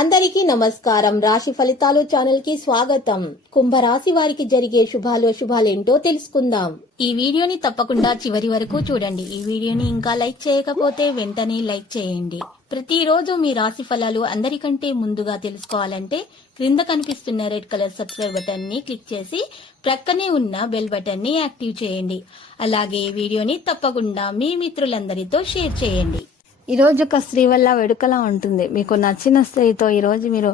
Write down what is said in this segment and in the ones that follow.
అందరికీ నమస్కారం. రాశి ఫలితాలు ఛానల్ కి స్వాగతం. కుంభరాశి వారికి జరిగే శుభాలేంటో తెలుసుకుందాం. ఈ వీడియోని తప్పకుండా చివరి వరకు చూడండి. ఈ వీడియోని ఇంకా లైక్ చేయకపోతే వెంటనే లైక్ చేయండి. ప్రతిరోజు మీ రాశి ఫలాలు అందరికంటే ముందుగా తెలుసుకోవాలంటే క్రింద కనిపిస్తున్న రెడ్ కలర్ సబ్స్క్రైబ్ బటన్ ని క్లిక్ చేసి ప్రక్కనే ఉన్న బెల్ బటన్ ని యాక్టివ్ చేయండి. అలాగే ఈ వీడియోని తప్పకుండా మీ మిత్రులందరితో షేర్ చేయండి. ఈ రోజు ఒక స్త్రీ వల్ల వేడుకలా ఉంటుంది. మీకు నచ్చిన స్త్రీతో ఈ రోజు మీరు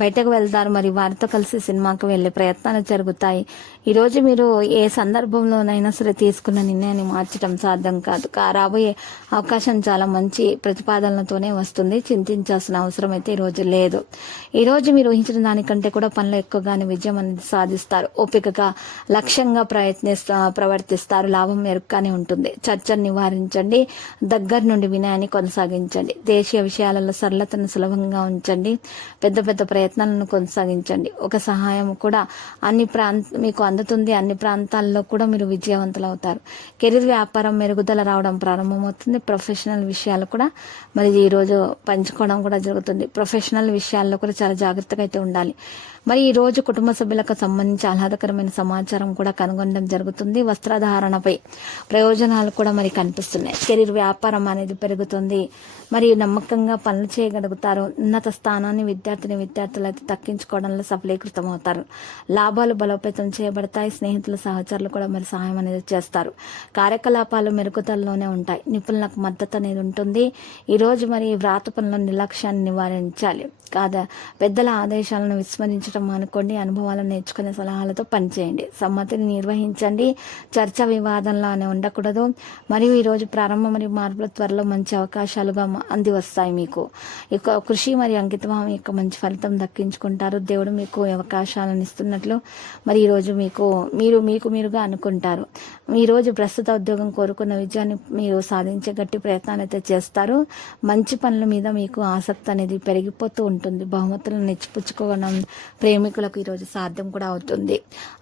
బయటకు వెళ్తారు, మరి వారితో కలిసి సినిమాకు వెళ్లే ప్రయత్నాలు జరుగుతాయి. ఈ రోజు మీరు ఏ సందర్భంలోనైనా సరే తీసుకున్న నిర్ణయాన్ని మార్చడం సాధ్యం కాదు. రాబోయే అవకాశం చాలా మంచి ప్రతిపాదనలతోనే వస్తుంది. చింతించాల్సిన అవసరం అయితే ఈ రోజు లేదు. ఈ రోజు మీరు ఊహించిన దానికంటే కూడా పనులు ఎక్కువగానే విజయం అనేది సాధిస్తారు. ఓపికగా లక్ష్యంగా ప్రవర్తిస్తారు. లాభం మెరుగ్గానే ఉంటుంది. చర్చను నివారించండి. దగ్గర నుండి వినయాన్ని కొనసాగించండి. దేశీయ విషయాలలో సరళతను సులభంగా ఉంచండి. పెద్ద పెద్ద ప్రయత్నాలను కొనసాగించండి. ఒక సహాయం కూడా మీకు అందుతుంది. అన్ని ప్రాంతాల్లో కూడా మీరు విజయవంతులవుతారు. కెరీర్ వ్యాపారం మెరుగుదల రావడం ప్రారంభమవుతుంది. ప్రొఫెషనల్ విషయాలు కూడా మరి ఈ రోజు పంచుకోవడం కూడా జరుగుతుంది. ప్రొఫెషనల్ విషయాల్లో కూడా చాలా జాగ్రత్తగా అయితే ఉండాలి. మరి ఈ రోజు కుటుంబ సభ్యులకు సంబంధించి ఆహ్లాదకరమైన సమాచారం కూడా కనుగొనడం జరుగుతుంది. వస్త్రధారణపై ప్రయోజనాలు కూడా మరి కనిపిస్తున్నాయి. కెరీర్ వ్యాపారం అనేది పెరుగుతుంది. మరి నమ్మకంగా పనులు చేయగలుగుతారు. ఉన్నత స్థానాన్ని విద్యార్థులు అయితే దక్కించుకోవడంలో సఫలీకృతం అవుతారు. లాభాలు బలోపేతం చేయబడతాయి. స్నేహితుల సహచరులు కూడా మరి సహాయం అనేది చేస్తారు. కార్యకలాపాలు మెరుగుదలలోనే ఉంటాయి. నిపుణులకు మద్దతు అనేది ఉంటుంది. ఈ రోజు మరి వ్రాత పనుల నిర్లక్ష్యాన్ని నివారించాలి. కాదా పెద్దల ఆదేశాలను విస్మరించడం అనుకోండి. అనుభవాలను నేర్చుకునే సలహాలతో పనిచేయండి. సమ్మతిని నిర్వహించండి. చర్చ వివాదంలో అనే ఉండకూడదు. మరియు ఈ రోజు ప్రారంభ మరియు మార్పుల త్వరలో మంచి అవకాశాలుగా అంది వస్తాయి. మీకు ఇక కృషి మరియు అంకితభావం యొక్క మంచి ఫలితం దక్కించుకుంటారు. దేవుడు మీకు అవకాశాలను ఇస్తున్నట్లు మరి ఈ రోజు మీరుగా అనుకుంటారు. ఈ రోజు ప్రస్తుత ఉద్యోగం కోరుకున్న విజయాన్ని మీరు సాధించే గట్టి ప్రయత్నాలు అయితే చేస్తారు. మంచి పనుల మీద మీకు ఆసక్తి అనేది పెరిగిపోతూ ఉంటుంది. బహుమతులను ఇచ్చిపుచ్చుకోవడం ప్రేమికులకు ఈరోజు సాధ్యం కూడా అవుతుంది.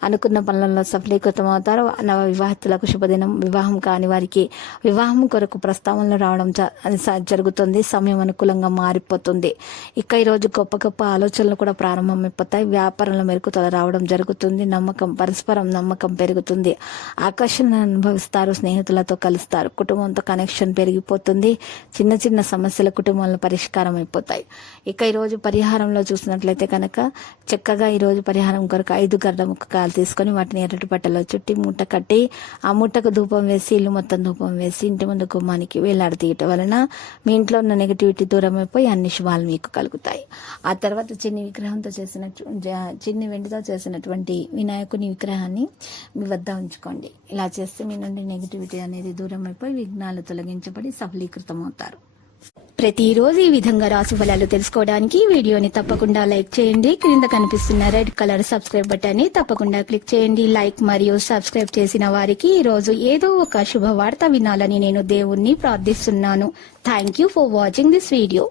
అనుకున్న పనులలో సఫలీకృతం అవుతారు. నవ వివాహితులకు శుభదినం. వివాహం కాని వారికి వివాహం కొరకు ప్రస్తావనలు రావడం జరుగుతుంది. సమయం అనుకూలంగా మారిపోతుంది. ఇక ఈరోజు గొప్ప గొప్ప ఆలోచనలు కూడా ప్రారంభమైపోతాయి. వ్యాపారంలో మెరుగుదల రావడం జరుగుతుంది. పరస్పరం నమ్మకం పెరుగుతుంది. ఆకర్షణ అనుభవిస్తారు. స్నేహితులతో కలుస్తారు. కుటుంబంతో కనెక్షన్ పెరిగిపోతుంది. చిన్న చిన్న సమస్యల కుటుంబంలో పరిష్కారం అయిపోతాయి. ఇక ఈరోజు పరిహారంలో చూసినట్లయితే కనుక చక్కగా ఈరోజు పరిహారం కొరకు 5 గడ్డ ముక్కకాయలు తీసుకొని వాటిని ఎర్రటి బట్టలో చుట్టి మూట కట్టి ఆ మూటకు ధూపం వేసి ఇల్లు మొత్తం ధూపం వేసి ఇంటి ముందు గుమ్మానికి వేలాడతీయటం వలన మీ ఇంట్లో ఉన్న నెగటివిటీ దూరం అయిపోయి అన్ని శుభాలు మీకు కలుగుతాయి. ఆ తర్వాత చిన్ని వెండితో చేసినటువంటి వినాయకుని విగ్రహాన్ని మీ వద్ద ఉంచుకోండి. ఇలా చేస్తే మీ నుండి నెగటివిటీ అనేది దూరం అయిపోయి విఘ్నాలు తొలగించబడి సఫలీకృతం అవుతారు. ప్రతిరోజు ఈ విధంగా రాశి ఫలాలు తెలుసుకోవడానికి వీడియోని తప్పకుండా లైక్ చేయండి. క్రింద కనిపిస్తున్న రెడ్ కలర్ సబ్స్క్రైబ్ బటన్ ని తప్పకుండా క్లిక్ చేయండి. లైక్ మరియు సబ్స్క్రైబ్ చేసిన వారికి ఈ రోజు ఏదో ఒక శుభవార్త వినాలని నేను దేవుణ్ణి ప్రార్థిస్తున్నాను. Thank you for watching this video.